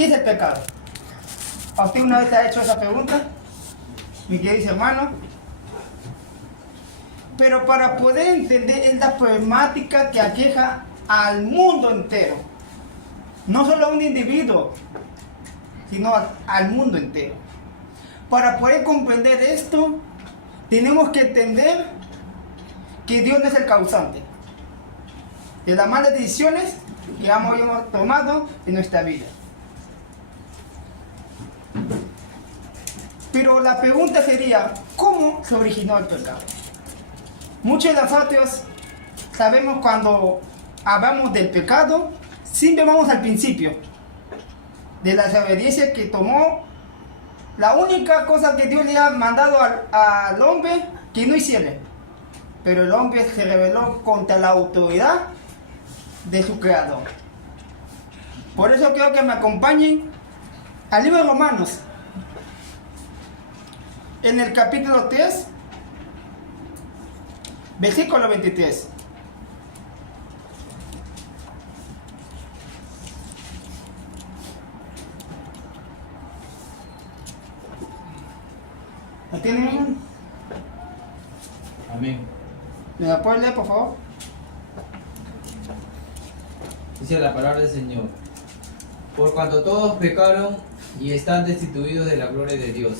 ¿Qué es el pecado? ¿A usted una vez se ha hecho esa pregunta, mi querido hermano? Pero para poder entender es la problemática que aqueja al mundo entero. No solo a un individuo, sino al mundo entero. Para poder comprender esto, tenemos que entender que Dios no es el causante de las malas decisiones que hemos tomado en nuestra vida. Pero la pregunta sería, ¿cómo se originó el pecado? Muchos de nosotros sabemos cuando hablamos del pecado, siempre vamos al principio, de la desobediencia que tomó, la única cosa que Dios le ha mandado al hombre que no hiciera. Pero el hombre se rebeló contra la autoridad de su creador. Por eso quiero que me acompañen al libro de Romanos, en el capítulo 3, versículo 23. ¿Lo tienen? Amén. ¿Me la pueden leer, por favor? Dice la palabra del Señor. Por cuanto todos pecaron y están destituidos de la gloria de Dios.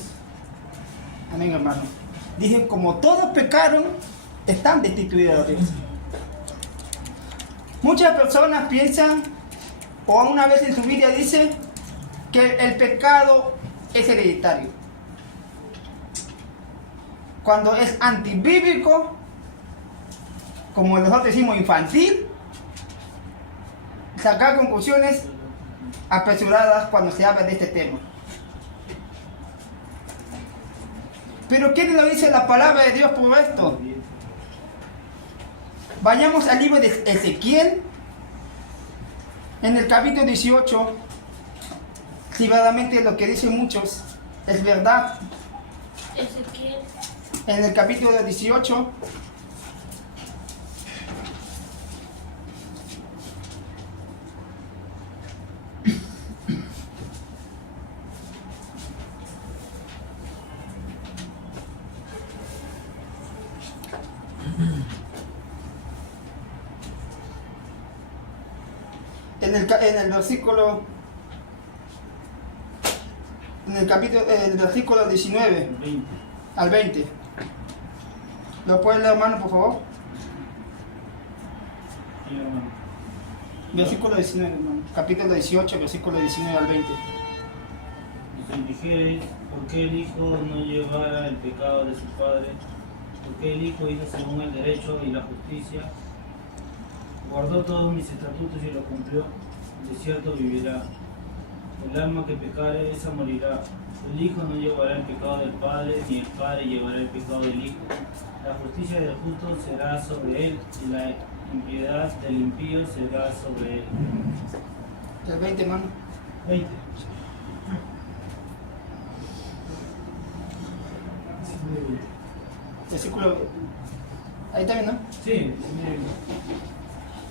Amén, hermano. Dicen, como todos pecaron, están destituidos de Dios. Muchas personas piensan, o una vez en su vida dice, que el pecado es hereditario. Cuando es antibíblico, como nosotros decimos infantil, sacar conclusiones apresuradas cuando se habla de este tema. Pero ¿qué nos dice la palabra de Dios por esto? Vayamos al libro de Ezequiel, en el capítulo 18. Si verdaderamente lo que dicen muchos es verdad. Ezequiel. En el capítulo 18. En el versículo 19 al 20. ¿Lo puede leer, hermano, por favor? Sí, hermano. Versículo 19, hermano. Capítulo 18, versículo 19 al 20. Y si dijeres, ¿por qué el hijo no llevara el pecado de su padre? ¿Por qué el hijo hizo según el derecho y la justicia? Guardó todos mis estatutos y lo cumplió. De cierto vivirá. El alma que pecare, esa morirá. El hijo no llevará el pecado del padre, ni el padre llevará el pecado del hijo. La justicia del justo será sobre él, y la impiedad del impío será sobre él. El 20, hermano. 20. Versículo. Ahí está bien, ¿no? Sí,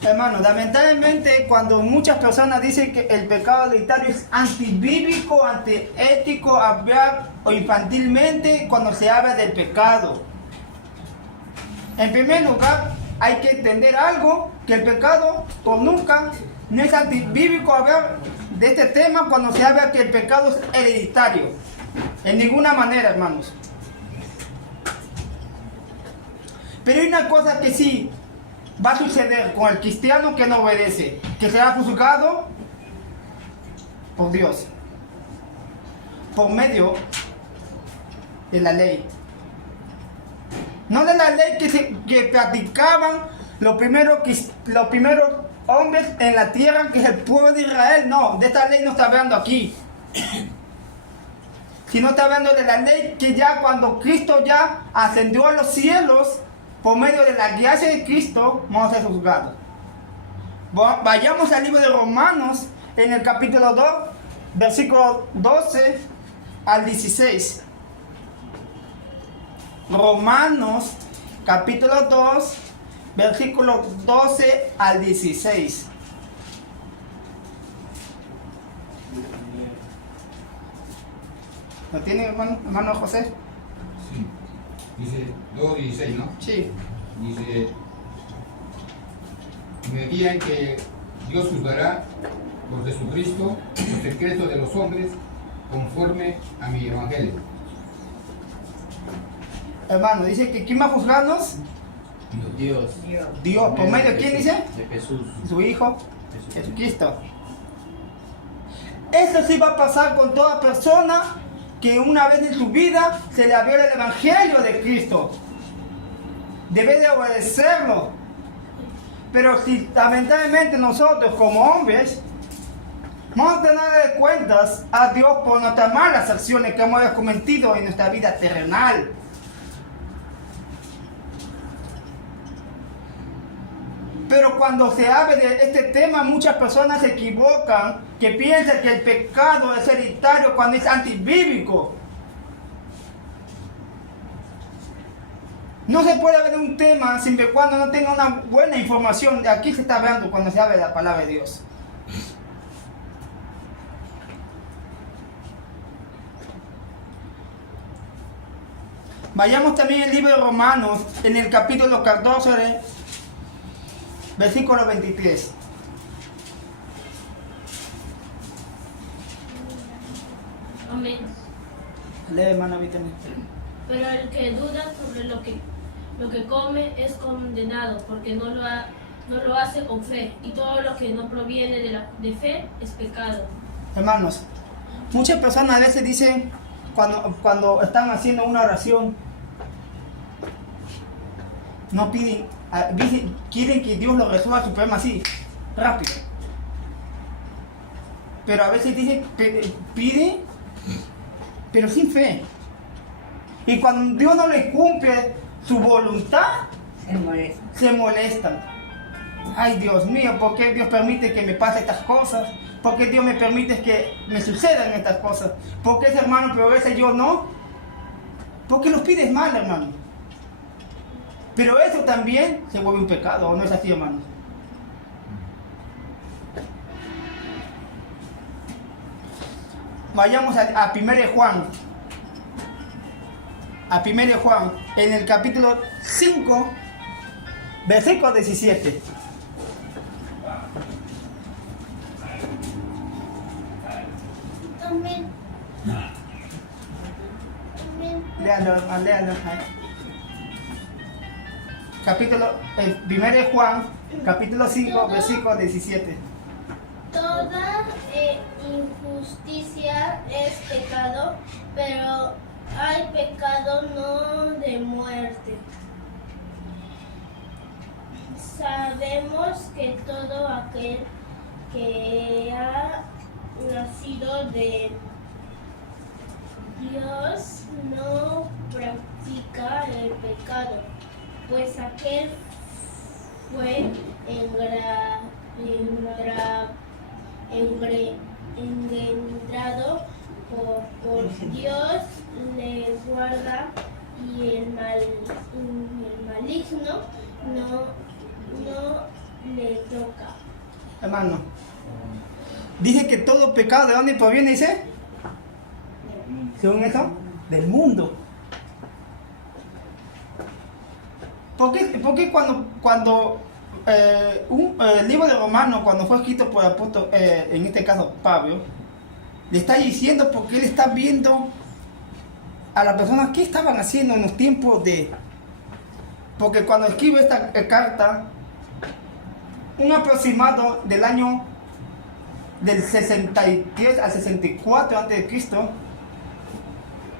Hermano, lamentablemente cuando muchas personas dicen que el pecado hereditario es antibíblico, antiético, hablar o infantilmente cuando se habla del pecado. En primer lugar, hay que entender algo, que el pecado por nunca no es antibíblico hablar de este tema cuando se habla que el pecado es hereditario. En ninguna manera, hermanos. Pero hay una cosa que sí va a suceder con el cristiano que no obedece, que será juzgado por Dios, por medio de la ley. No de la ley que practicaban los primeros hombres en la tierra, que es el pueblo de Israel. No, de esta ley no está hablando aquí. Sino está hablando de la ley que ya cuando Cristo ya ascendió a los cielos, por medio de la gracia de Cristo, vamos a ser juzgados. Vayamos al libro de Romanos, en el capítulo 2, versículo 12 al 16. Romanos, capítulo 2, versículo 12 al 16. ¿Lo tiene, hermano José? Sí. Dice 2:16, ¿no? Sí. Dice, en el día en que Dios juzgará por Jesucristo los secretos de los hombres conforme a mi evangelio. Hermano, dice que ¿quién va a juzgarnos? Dios. Dios. ¿Por medio de quién dice? De Jesús. Su Hijo, Jesucristo. Esto sí va a pasar con toda persona que una vez en su vida se le abrió el Evangelio de Cristo. Debe de obedecerlo. Pero si lamentablemente nosotros como hombres vamos a tener que dar cuentas a Dios por nuestras malas acciones que hemos cometido en nuestra vida terrenal. Pero cuando se habla de este tema, muchas personas se equivocan, que piensan que el pecado es hereditario cuando es antibíblico. No se puede hablar de un tema siempre y cuando no tenga una buena información. De aquí se está hablando cuando se habla de la palabra de Dios. Vayamos también al libro de Romanos, en el capítulo 14, versículo 23. Amén. Lee, hermana Vitamin. Pero el que duda sobre lo que come es condenado, porque no lo hace con fe, y todo lo que no proviene de fe es pecado. Hermanos, muchas personas a veces dicen, cuando están haciendo una oración, no piden, quieren que Dios lo resuelva su problema así, rápido. Pero a veces dicen, piden, pero sin fe. Y cuando Dios no le cumple su voluntad, se molestan. Ay, Dios mío, ¿por qué Dios permite que me pase estas cosas? ¿Por qué Dios me permite que me sucedan estas cosas? ¿Por qué ese hermano progresa y yo no? Porque los pides mal, hermano. Pero eso también se vuelve un pecado, ¿o no es así, hermanos? Vayamos a 1 Juan. A 1 Juan, en el capítulo 5, versículo 17. Amén. Léalo. Capítulo, 1 Juan, capítulo 5, versículo 17. Toda injusticia es pecado, pero hay pecado no de muerte. Sabemos que todo aquel que ha nacido de Dios no practica el pecado, pues aquel fue engendrado por Dios, le guarda, y el maligno no le toca. Hermano, dice que todo pecado, ¿de dónde proviene? Dice, según eso, del mundo. ¿Por qué cuando el libro de Romanos, cuando fue escrito por el apóstol, en este caso Pablo, le está diciendo, porque él está viendo a las personas qué estaban haciendo en los tiempos de... Porque cuando escribe esta carta, un aproximado del año del 63 al 64 a.C.,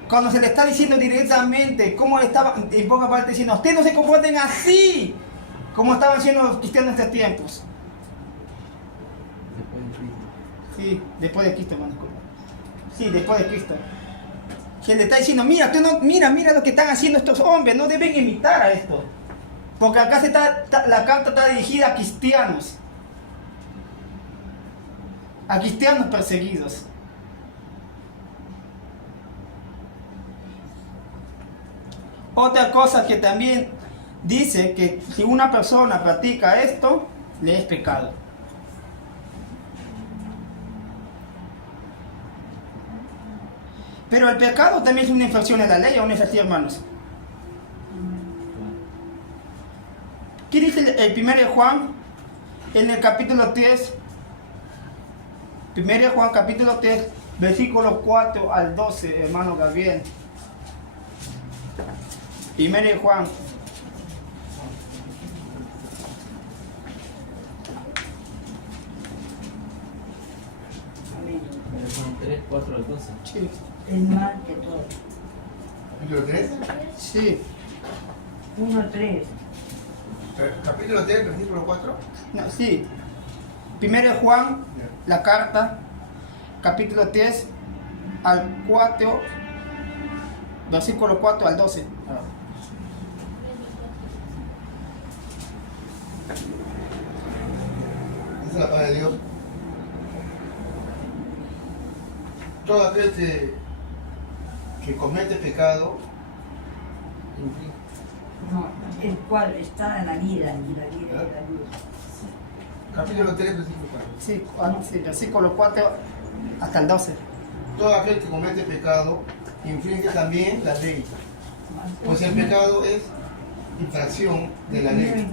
cuando se le está diciendo directamente cómo le estaba, en poca parte diciendo, ustedes no se comporten así como estaban haciendo los cristianos en estos tiempos. Sí, después de Cristo, hermano. Sí, después de Cristo. Se le está diciendo, mira, mira lo que están haciendo estos hombres, no deben imitar a esto. Porque acá la carta está dirigida a cristianos. A cristianos perseguidos. Otra cosa que también dice que si una persona practica esto, le es pecado. Pero el pecado también es una infracción de la ley, ¿o no es así, hermanos? ¿Qué dice el 1 de Juan en el capítulo 3? 1 de Juan capítulo 3, versículos 4 al 12, hermano Gabriel. 1 de Juan. Juan 3, 4 al 12. Sí. Es más que todo. Capítulo 3. Sí. 1:3. Capítulo 3, versículo 4. No, sí. 1 de Juan, la carta, capítulo 3 al 4, versículo 4 al 12. Dice la palabra de Dios. Todo aquel que comete pecado, No, el cual está en la vida y la vida de la luz. capítulo 3, versículo 4. Sí, sí, versículo 4 hasta el 12. Todo aquel que comete pecado infringe también la ley, pues el pecado es infracción de la ley.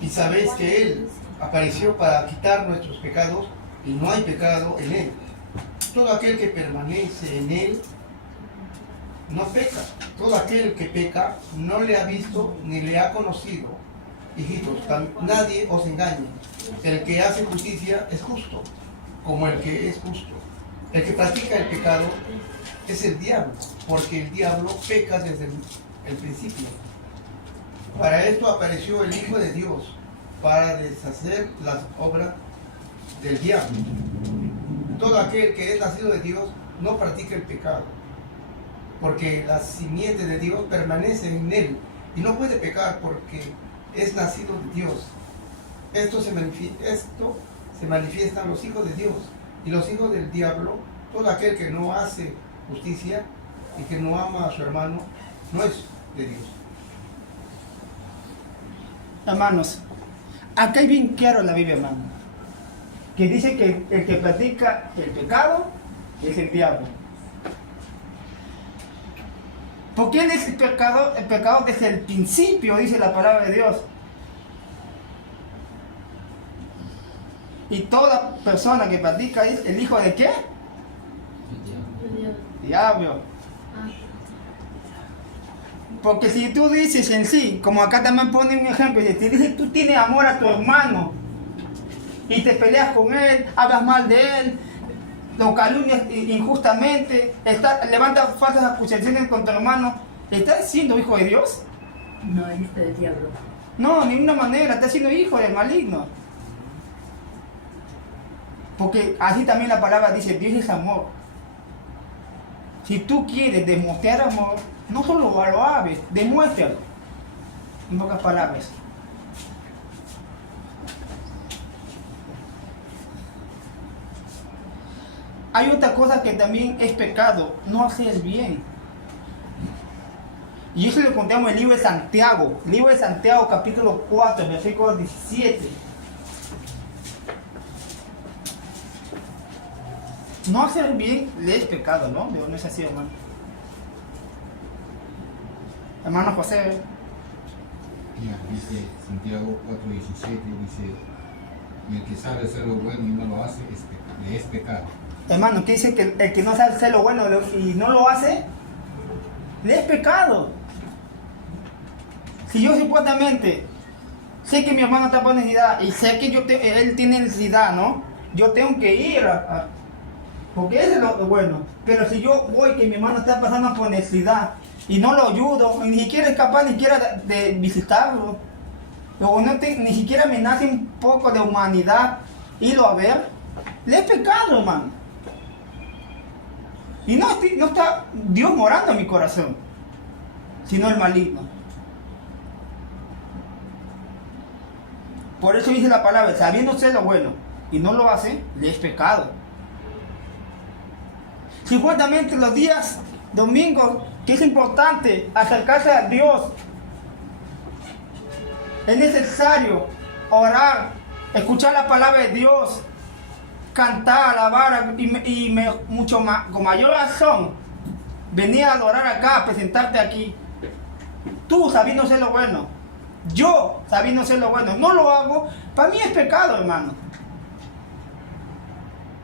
Y sabéis que Él apareció para quitar nuestros pecados y no hay pecado en Él. Todo aquel que permanece en Él no peca. Todo aquel que peca no le ha visto ni le ha conocido. Hijitos, nadie os engañe. El que hace justicia es justo, como el que es justo. El que practica el pecado es el diablo, porque el diablo peca desde el principio. Para esto apareció el Hijo de Dios, para deshacer las obras del diablo. Todo aquel que es nacido de Dios no practica el pecado, porque la simiente de Dios permanece en él y no puede pecar porque es nacido de Dios. Esto se manifiestan los hijos de Dios y los hijos del diablo. Todo aquel que no hace justicia y que no ama a su hermano no es de Dios. Hermanos, acá hay bien claro la Biblia, hermano, que dice que el que practica el pecado es el diablo. Porque él es el pecado desde el principio, dice la palabra de Dios. Y toda persona que practica es el hijo de ¿qué? Diablo. Porque si tú dices en sí, como acá también pone un ejemplo, si dices tú tienes amor a tu hermano y te peleas con él, hablas mal de él, lo calumnias injustamente, levantas falsas acusaciones contra tu hermano, ¿estás siendo hijo de Dios? No, es hijo del diablo. No, de ninguna manera, estás siendo hijo del maligno. Porque así también la palabra dice, Dios es amor. Si tú quieres demostrar amor, no solo lo hables, demuéstralo. En pocas palabras. Hay otra cosa que también es pecado, no hacer bien. Y eso lo contamos en el libro de Santiago. Libro de Santiago, capítulo 4, versículo 17. No hacer bien le es pecado, ¿no? ¿De dónde es así, hermano? Hermano José. Ya, dice Santiago 4:17, dice, y el que sabe hacer lo bueno y no lo hace, le es pecado. Hermano, ¿qué dice? Que el que no sabe hacer lo bueno y no lo hace, le es pecado. Si yo supuestamente sé que mi hermano está por necesidad y sé que él tiene necesidad, ¿no? Yo tengo que ir porque eso es lo bueno. Pero si yo voy que mi hermano está pasando por necesidad y no lo ayudo, ni siquiera es capaz ni siquiera de visitarlo, o no ni siquiera me nace un poco de humanidad irlo a ver, le es pecado, hermano. Y no está Dios morando en mi corazón, sino el maligno. Por eso dice la palabra, sabiéndose lo bueno y no lo hace, le es pecado. Si justamente los días domingos, que es importante acercarse a Dios, es necesario orar, escuchar la palabra de Dios, cantar, alabar y mucho más, con mayor razón, venir a adorar acá, a presentarte aquí. Tú sabiendo hacer lo bueno. Yo sabiendo hacer lo bueno. No lo hago. Para mí es pecado, hermano.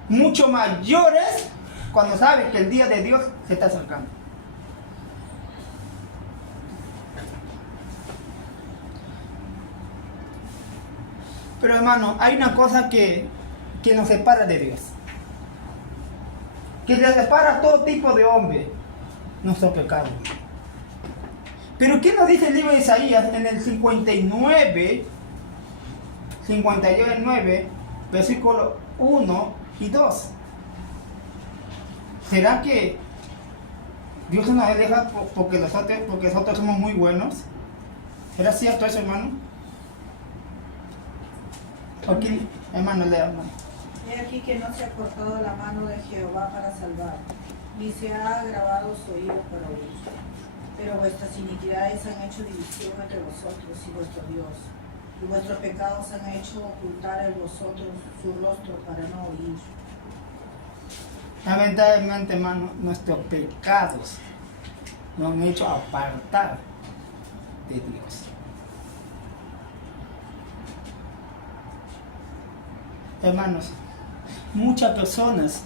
Mucho mayores cuando sabes que el día de Dios se está acercando. Pero hermano, hay una cosa que nos separa de Dios. Que se separa a todo tipo de hombre. Nuestro pecado. Pero ¿qué nos dice el libro de Isaías en el 59, 59, versículo 1 y 2? ¿Será que Dios nos deja porque nosotros somos muy buenos? ¿Será cierto eso, hermano? Aquí, hermano, lea, hermano. He aquí que no se ha cortado la mano de Jehová para salvar, ni se ha agravado su oído para oír. Pero vuestras iniquidades han hecho división entre vosotros y vuestro Dios, y vuestros pecados han hecho ocultar en vosotros su rostro para no oír. Lamentablemente, hermano, nuestros pecados nos han hecho apartar de Dios. Hermanos, muchas personas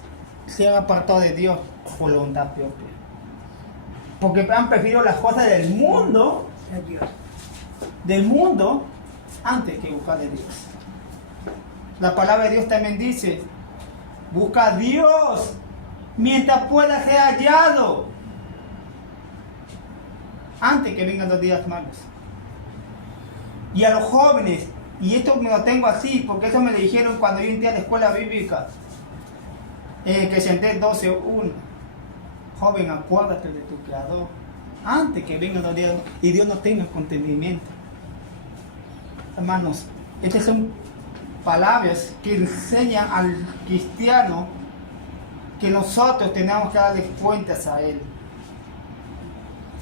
se han apartado de Dios por voluntad propia. Porque han preferido las cosas del mundo, antes que buscar de Dios. La palabra de Dios también dice, busca a Dios mientras pueda ser hallado, antes que vengan los días malos. Y a los jóvenes, y esto me lo tengo así, porque eso me lo dijeron cuando yo entré a la escuela bíblica, que senté 12:1. Joven, acuérdate de tu Creador, antes que vengan los días y Dios no tenga contentimiento. Hermanos, estas son palabras que enseñan al cristiano que nosotros tenemos que darle cuentas a Él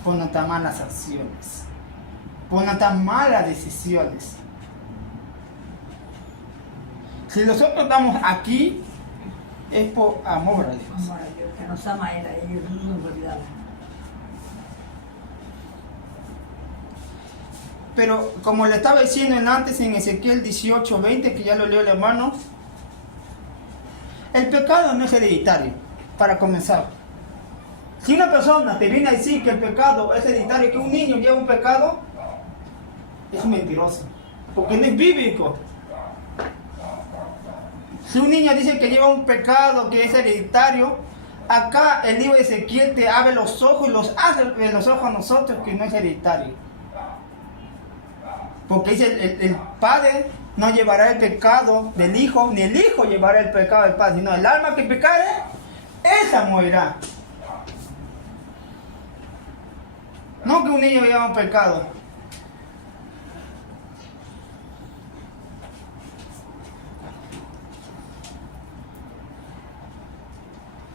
por nuestras malas acciones, por nuestras malas decisiones. Si nosotros estamos aquí, es por amor a Dios. Amor a Dios, que nos ama Él, a ellos no nos olvidamos. Pero como le estaba diciendo antes en Ezequiel 18:20, que ya lo leo el hermano, el pecado no es hereditario, para comenzar. Si una persona te viene a decir que el pecado es hereditario, que un niño lleva un pecado, es mentiroso, porque no es bíblico. Si un niño dice que lleva un pecado que es hereditario, acá el libro de Ezequiel te abre los ojos y los hace ver los ojos a nosotros que no es hereditario. Porque dice el padre no llevará el pecado del hijo, ni el hijo llevará el pecado del padre, sino el alma que pecare, esa morirá. No que un niño lleva un pecado.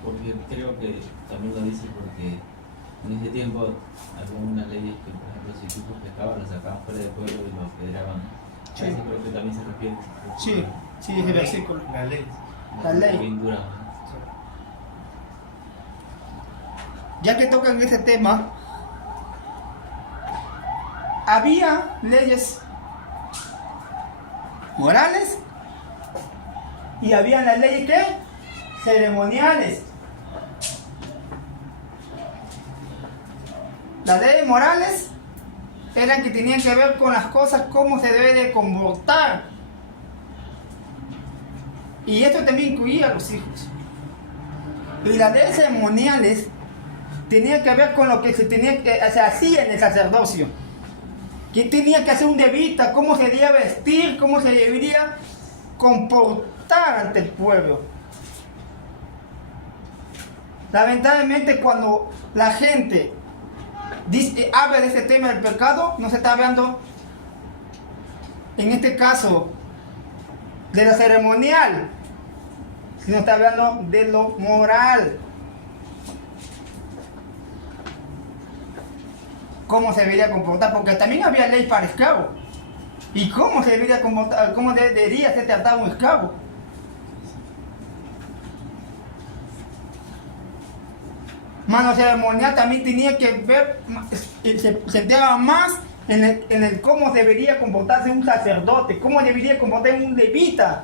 Porque creo que también lo dice porque en ese tiempo algunas leyes que, por ejemplo, si tu hijo pecaba, lo sacaban fuera del pueblo y lo apedreaban. Sí. A eso creo que también se refiere. Sí, sí, ese versículo. La ley. La ley. Bien dura, ¿no? Ya que tocan ese tema, había leyes morales y había las leyes ¿qué? Ceremoniales. Las leyes morales eran que tenían que ver con las cosas, cómo se debe de comportar. Y esto también incluía a los hijos. Y las leyes ceremoniales tenían que ver con lo que se hacía en el sacerdocio. ¿Qué tenía que hacer un levita? ¿Cómo se debía vestir? ¿Cómo se debería comportar ante el pueblo? Lamentablemente, cuando la gente habla de este tema del pecado, no se está hablando, en este caso, de lo ceremonial, sino está hablando de lo moral. Cómo se debería comportar, porque también había ley para esclavos. Y cómo se debería comportar, cómo debería ser tratado un esclavo. Mano ceremonial también tenía que ver, se centraba más en el cómo debería comportarse un sacerdote, cómo debería comportarse un levita,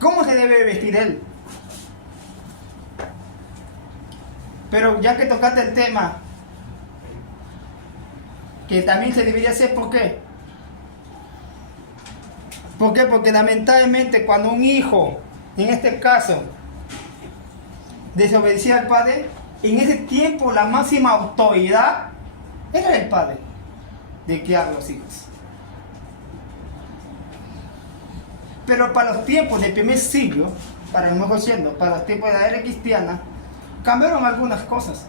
cómo se debe vestir él. Pero ya que tocaste el tema, que también se debería hacer, ¿por qué? ¿Por qué? Porque lamentablemente cuando un hijo, en este caso, desobedecía al padre, en ese tiempo la máxima autoridad era el padre de criar a los hijos. Pero para los tiempos del primer siglo, para lo mejor siendo, para los tiempos de la era cristiana, cambiaron algunas cosas.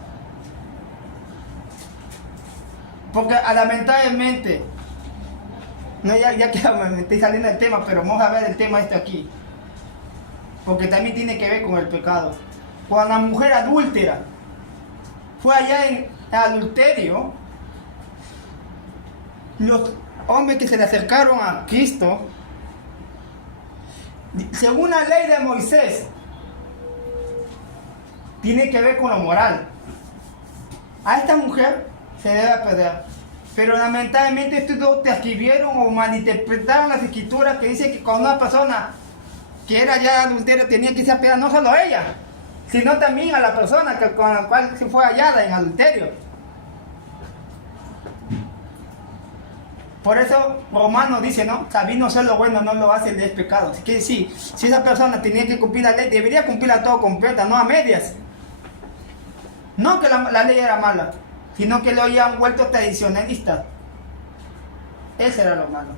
Porque lamentablemente, no, ya que me estoy saliendo del tema, pero vamos a ver el tema este aquí. Porque también tiene que ver con el pecado. Cuando la mujer adúltera fue allá en adulterio, los hombres que se le acercaron a Cristo, según la ley de Moisés, tiene que ver con lo moral. A esta mujer se debe apedrear. Pero lamentablemente estos te escribieron o malinterpretaron las escrituras que dicen que cuando una persona que era ya adultera tenía que ser apedreada, no solo a ella, sino también a la persona con la cual se fue hallada en adulterio. Por eso Romano dice, ¿no? Sabiendo hacer lo bueno no lo hace, le es pecado. Así que sí, si esa persona tenía que cumplir la ley, debería cumplirla todo completa, no a medias. No que la ley era mala, sino que lo habían vuelto tradicionalista. Ese era lo malo.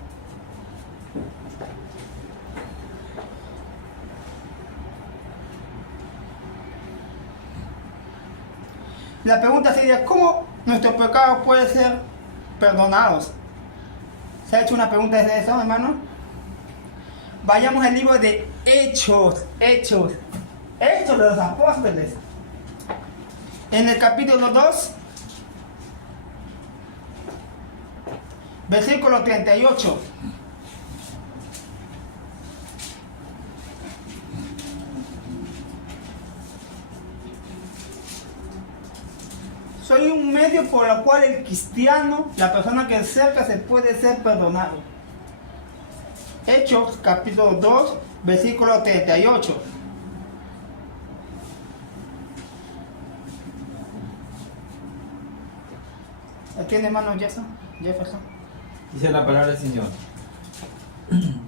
La pregunta sería, ¿cómo nuestros pecados pueden ser perdonados? ¿Se ha hecho una pregunta desde eso, hermano? Vayamos al libro de Hechos de los Apóstoles. En el capítulo 2, versículo 38. Soy un medio por el cual el cristiano, la persona que se acerca, se puede ser perdonado. Hechos, capítulo 2, versículo 38. ¿Tiene hermano Jefferson? Dice la palabra del Señor.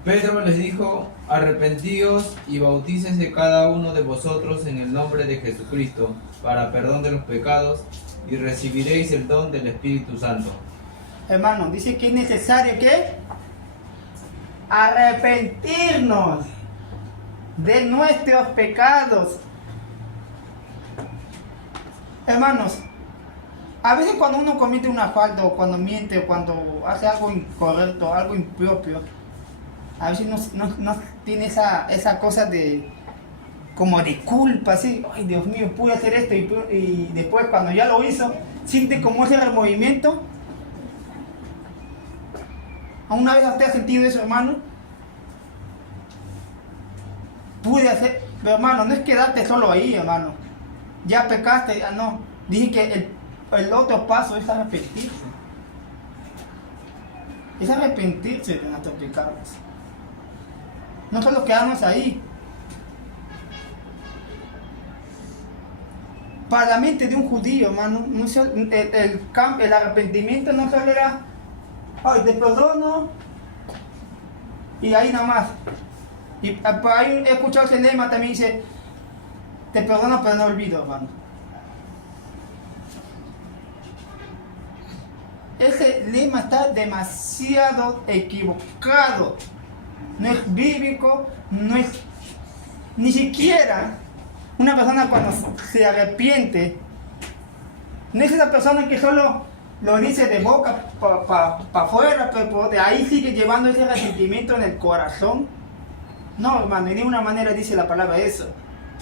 Pedro les dijo: arrepentíos y bautícense cada uno de vosotros en el nombre de Jesucristo para perdón de los pecados, y recibiréis el don del Espíritu Santo. Hermano, dice que es necesario que arrepentirnos de nuestros pecados. Hermanos, a veces cuando uno comete una falta, o cuando miente, o cuando hace algo incorrecto, algo impropio, a veces no tiene esa cosa de como de culpa, así, ay Dios mío, pude hacer esto, y después cuando ya lo hizo, siente como ese removimiento. ¿Alguna vez usted ha sentido eso, hermano? Pude hacer, pero hermano, no es quedarte solo ahí, hermano. Ya pecaste, ya no. Dije que el otro paso es arrepentirse. Es arrepentirse de nuestros pecados. No solo quedarnos ahí. Para la mente de un judío, hermano, el arrepentimiento no solo era, ay, te perdono, y ahí nada más. Y por ahí he escuchado ese lema también, dice, te perdono pero no olvido, hermano. Ese lema está demasiado equivocado. No es bíblico, no es ni siquiera una persona cuando se arrepiente. No es esa persona que solo lo dice de boca para afuera, pero de ahí sigue llevando ese resentimiento en el corazón. No, hermano, de ninguna manera dice la palabra eso.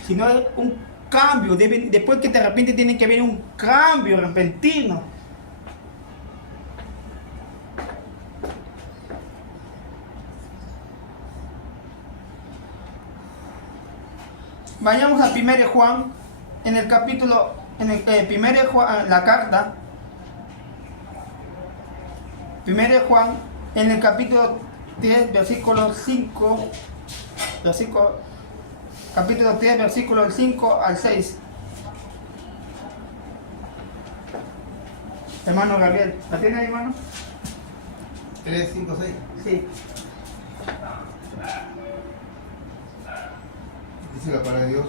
Sino es un cambio. Después que te arrepientes tiene que haber un cambio repentino. Vayamos a 1 Juan, en el capítulo, en el primero de Juan, la carta, primero de Juan, en el capítulo 3, versículo 5, capítulo 3, versículo 5 al 6. Hermano Gabriel, ¿la tiene ahí, hermano? 3, 5, 6. Sí. Dice la palabra de Dios.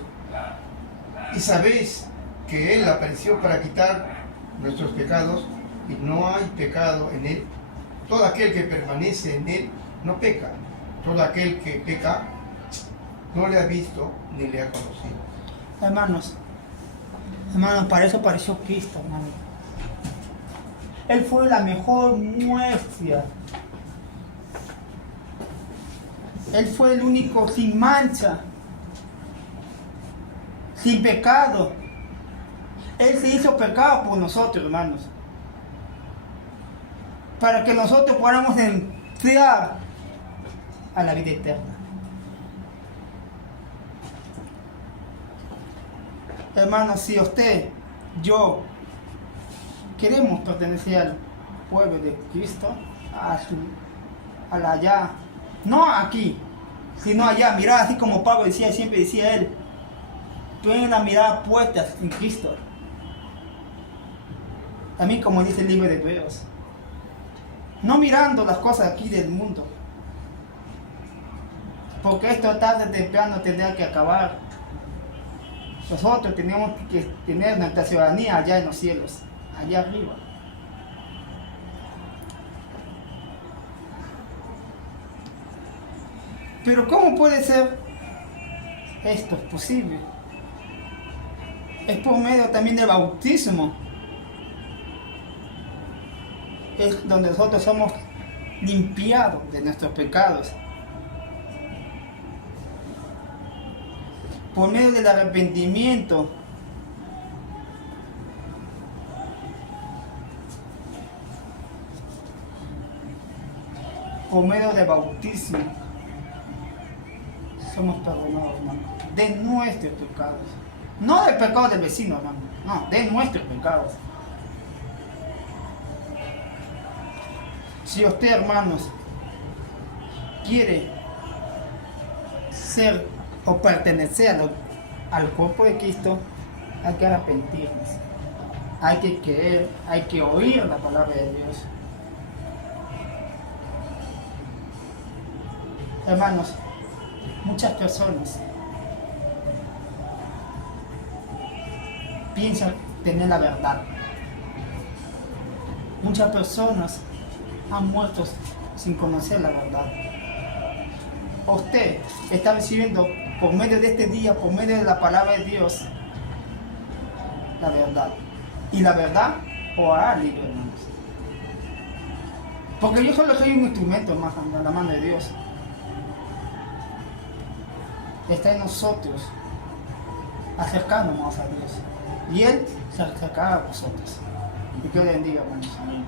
Y sabéis que Él apareció para quitar nuestros pecados y no hay pecado en Él. Todo aquel que permanece en Él no peca. Todo aquel que peca no le ha visto ni le ha conocido. Hermanos, para eso apareció Cristo, hermano. Él fue la mejor muestra. Él fue el único sin mancha, sin pecado. Él se hizo pecado por nosotros, hermanos, para que nosotros podamos entrar a la vida eterna. Hermanos, si usted, yo, queremos pertenecer al pueblo de Cristo, a la allá, no aquí, sino allá, mirar así como Pablo decía, siempre decía él, tienen la mirada puesta en Cristo. También como dice el libro de Hebreos, no mirando las cosas aquí del mundo, porque esto tarde o temprano tendrá que acabar. Nosotros tenemos que tener nuestra ciudadanía allá en los cielos, allá arriba. Pero ¿cómo puede ser esto posible? Es por medio también del bautismo. Es donde nosotros somos limpiados de nuestros pecados. Por medio del arrepentimiento. Por medio del bautismo. Somos perdonados, hermano, de nuestros pecados. No del pecado del vecino, hermano. No, de nuestros pecados. Si usted, hermanos, quiere ser o pertenecer al cuerpo de Cristo, hay que arrepentirnos. Hay que creer, hay que oír la palabra de Dios. Hermanos, muchas personas piensan tener la verdad. Muchas personas han muerto sin conocer la verdad. Usted está recibiendo por medio de este día, por medio de la palabra de Dios, la verdad. Y la verdad os hará libre, hermanos. Porque yo solo soy un instrumento, hermanos, en la mano de Dios. Está en nosotros acercándonos a Dios. Y Él se acercará a vosotros. Y que Dios bendiga, hermanos. Amén.